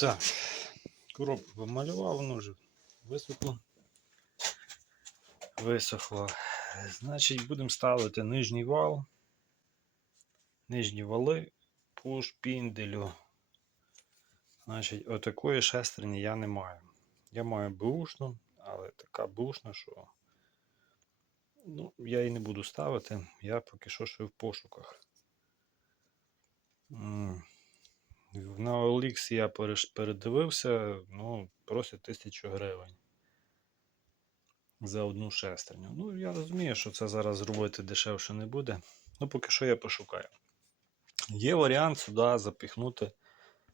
Так, коробку помалював, воно вже висохло. Висохло. Значить, будемо ставити нижній вал. Нижні вали по шпінделю. Значить, отакої шестерні я не маю. Я маю бушну, але така бушна, що ну, я її не буду ставити. Я поки що ще в пошуках. М. На OLX я передивився, ну, просять тисячу гривень за одну шестерню. Ну, я розумію, що це зараз зробити дешевше не буде. Ну, поки що я пошукаю. Є варіант сюди запіхнути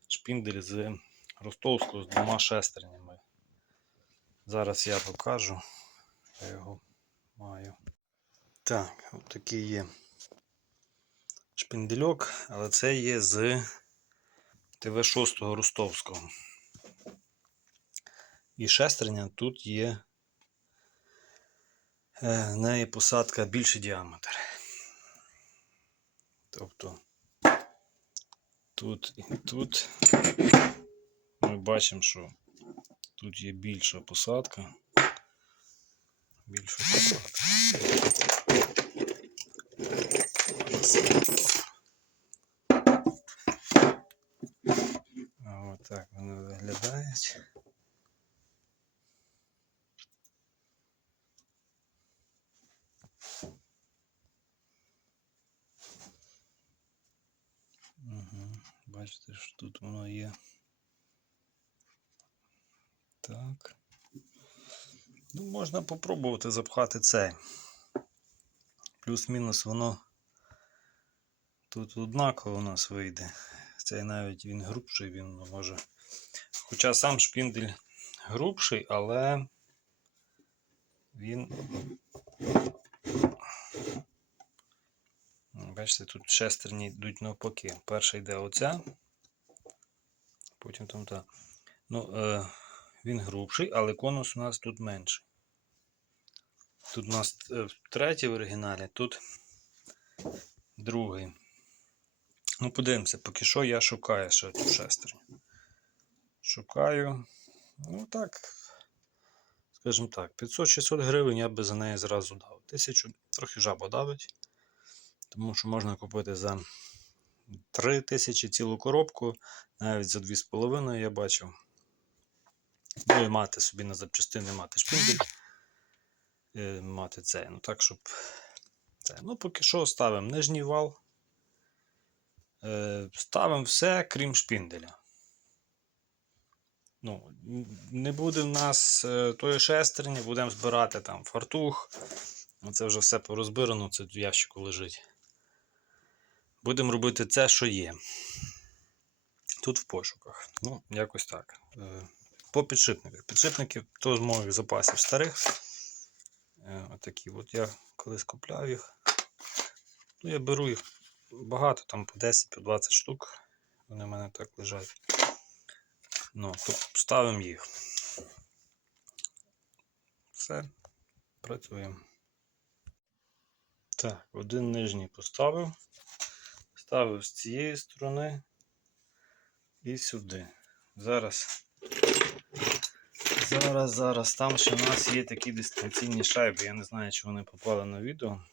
шпіндель з ростовського з двома шестернями. Зараз я покажу. Я його маю. Так, от такий є шпіндельок, але це є з ТВ-6 Ростовського. І шестерня тут є. е, В неї посадка більший діаметр. Тобто тут і тут ми бачимо, що тут є більша посадка. Більша посадка. Виглядають. Угу. Бачите, що тут воно є. Так. Ну, можна попробувати запхати цей. Плюс-мінус воно тут однаково у нас вийде. Цей навіть він грубший, він може. Хоча сам шпіндель грубший, але він. Бачите, тут шестерні йдуть навпаки. Перша йде оця, потім там та. Ну, е, він грубший, але конус у нас тут менший. Тут у нас е, третій в оригіналі, тут другий. Ну, подивимося, поки що я шукаю ще цю шестерню. Шукаю. Ну так, скажімо так, 500-600 гривень я би за неї зразу дав. Тисячу трохи жаба давить. Тому що можна купити за 3 тисячі цілу коробку, навіть за 2,5 я бачив. Ну і мати собі на запчастини мати шпіндель. е, Мати це. Ну так, щоб це. Ну, поки що ставимо нижній вал. Е, Ставимо все, крім шпінделя. Ну, не буде в нас е, тої шестерні, будемо збирати там фартух. Ну, Це вже все порозбирано, це в ящику лежить. Будемо робити це, що є. Тут в пошуках. Ну, якось так. Е, По підшипниках. Підшипники то з моїх запасів старих. Е, Отакі. От я колись купляв їх. Ну, я беру їх багато, там по 10, по 20 штук. Вони в мене так лежать. Ну, ставимо їх. Все, працюємо. Так, один нижній поставив. Ставив з цієї сторони і сюди. Зараз. Зараз, зараз. Там ще у нас є такі дистанційні шайби. Я не знаю, чи вони попали на відео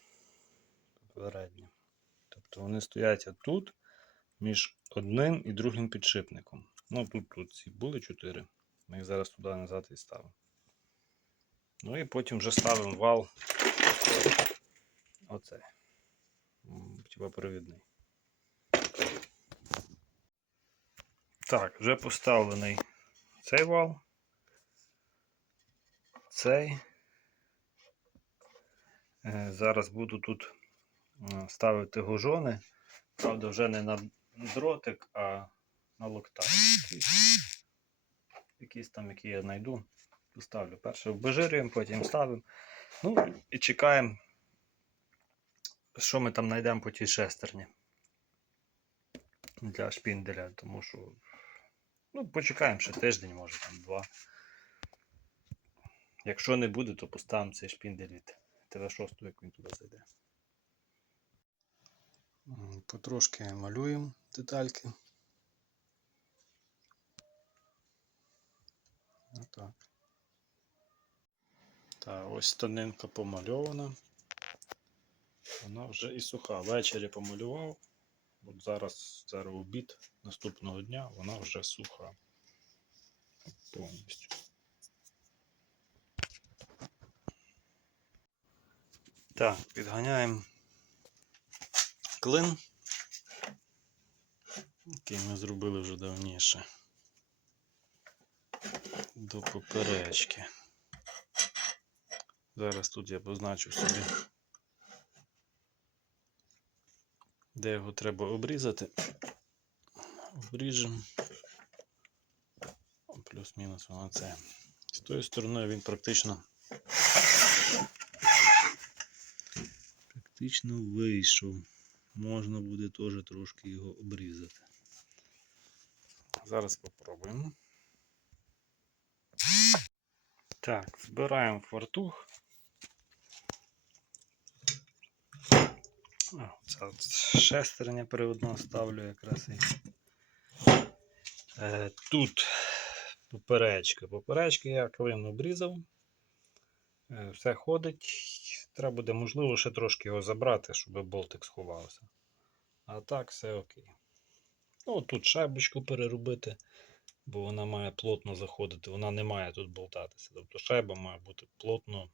попередньо. Тобто вони стоять отут між одним і другим підшипником. Ну, тут, тут ці були чотири. Ми їх зараз туди назад і ставимо. Ну і потім вже ставимо вал. Оце. Типа провідний. Так, вже поставлений цей вал. Цей. Е, Зараз буду тут е, ставити гужони. Правда, вже не на дротик, а на локтар. Якісь там, які я знайду, поставлю. Перше обезжирюємо, потім ставимо. Ну і чекаємо, що ми там знайдемо по тій шестерні для шпінделя, тому що ну, почекаємо ще тиждень, може там два. Якщо не буде, то поставимо цей шпіндель від ТВ6, як він туди зайде. Потрошки малюємо детальки. Так. Так, ось станинка помальована. Вона вже і суха. Ввечері помалював. От зараз, зараз обід наступного дня вона вже суха. Повністю. Так, підганяємо клин, який ми зробили вже давніше. До поперечки. Зараз тут я позначу собі, де його треба обрізати. Обріжемо. Плюс-мінус воно це. З тої сторони він практично практично вийшов. Можна буде теж трошки його обрізати. Зараз попробуємо. Так, збираємо фартух. Це шестерня приводна ставлю якраз і. Е, тут поперечка. Поперечки я клин обрізав. Е, все ходить. Треба буде, можливо, ще трошки його забрати, щоб болтик сховався. А так, все окей. Ну, тут шайбочку переробити, бо вона має плотно заходити. Вона не має тут болтатися. Тобто шайба має бути плотно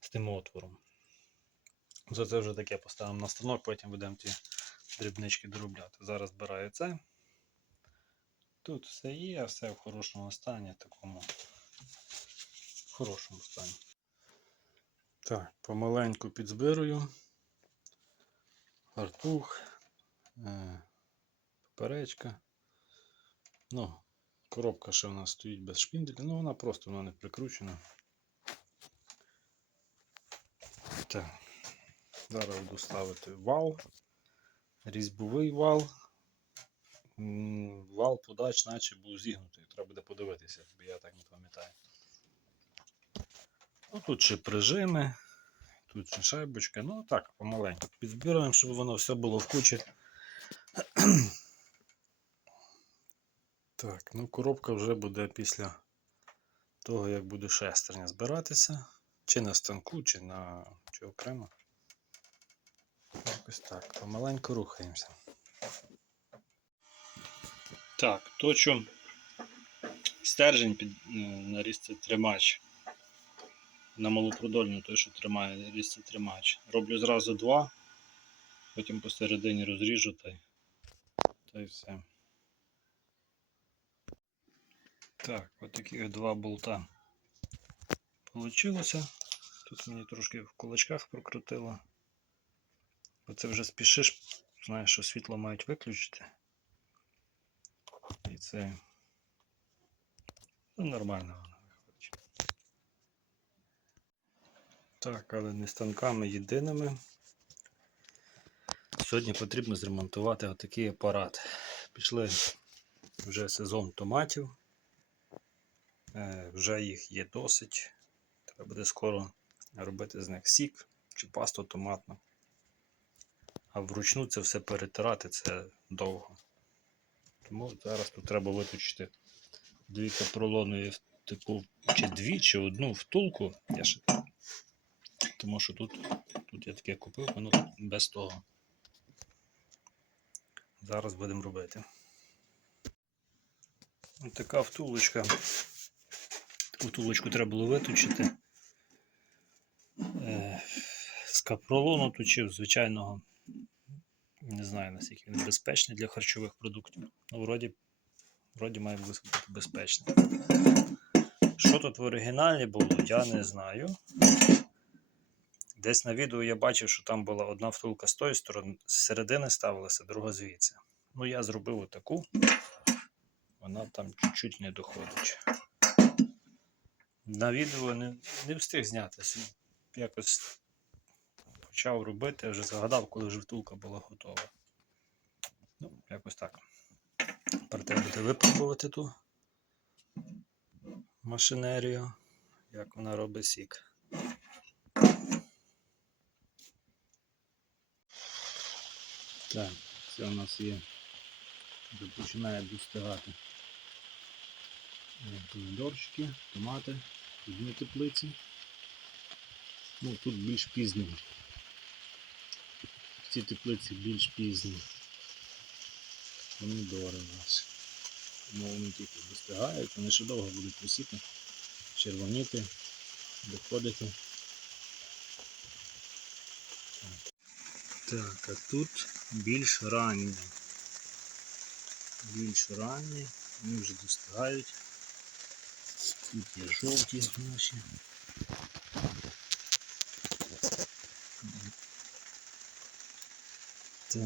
з тим отвором. За це вже таке поставимо на станок, потім будемо ті дрібнички доробляти. Зараз збираю це. Тут все є, все в хорошому стані, такому в хорошому стані. Так, помаленьку підзбирую. Фартух, е, поперечка. Ну, коробка ще в нас стоїть без шпінделя, ну вона просто вона не прикручена. Так, зараз буду ставити вал, різьбовий вал. Вал подач, наче був зігнутий. Треба буде подивитися, бо я так не пам'ятаю. Ну, тут ще прижими, тут ще шайбочка. Ну так, помаленьку. Підзбираємо, щоб воно все було в кучі. Так, ну коробка вже буде після того, як буде шестерня збиратися. Чи на станку, чи на чи окремо. Якось так. Помаленьку рухаємося. Так, точу стержень під е, на різці тримач. На малопродольну той, що тримає на різці тримач. Роблю зразу два, потім посередині розріжу та та й все. Так, от такі два болта получилося. Тут мені трошки в кулачках прокрутило. Бо це вже спішиш, знаєш, що світло мають виключити. І це ну, нормально воно виходить. Так, але не станками єдиними. Сьогодні потрібно зремонтувати отакий апарат. Пішли вже сезон томатів. Е, вже їх є досить. Треба буде скоро робити з них сік чи пасту томатну. А вручну це все перетирати це довго. Тому зараз тут треба виточити дві капролонові таку, чи дві, чи одну втулку. Я ще... Тому що тут, тут я таке купив, воно без того. Зараз будемо робити. Ось така втулочка. Таку втулочку треба було виточити. Е, з капролону точив звичайного. Не знаю, наскільки він безпечний для харчових продуктів. Ну, вроді, вроді має бути безпечний. Що тут в оригіналі було, я не знаю. Десь на відео я бачив, що там була одна втулка з тої сторони, з середини ставилася, друга звідси. Ну, я зробив отаку. Вона там чуть-чуть не доходить. На відео не, не встиг зняти. Якось почав робити, вже загадав, коли вже була готова. Ну, якось так. Тепер буде випробувати ту машинерію, як вона робить сік. Так, це у нас є. Вже починає достигати. Помідорчики, томати, одні теплиці. Ну, тут більш пізні. В цій теплиці більш пізні. Помідори у нас. Тому вони тільки достигають, вони ще довго будуть висіти, червоніти, доходити. Так, а тут більш ранні. Більш ранні, вони вже достигають. Тут є жовті наші. Так.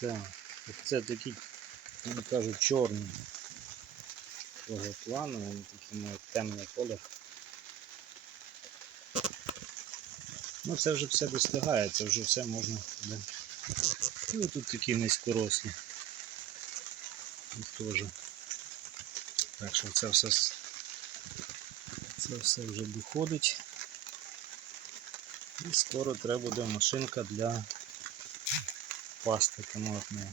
Так, це такі, вони кажуть, чорні того плану, вони такі мають темний колір. Ну це вже все достигає, це вже все можна буде. Ну тут такі низькорослі. Тут. Так що це все це все вже доходить. І скоро треба буде машинка для пасти томатної.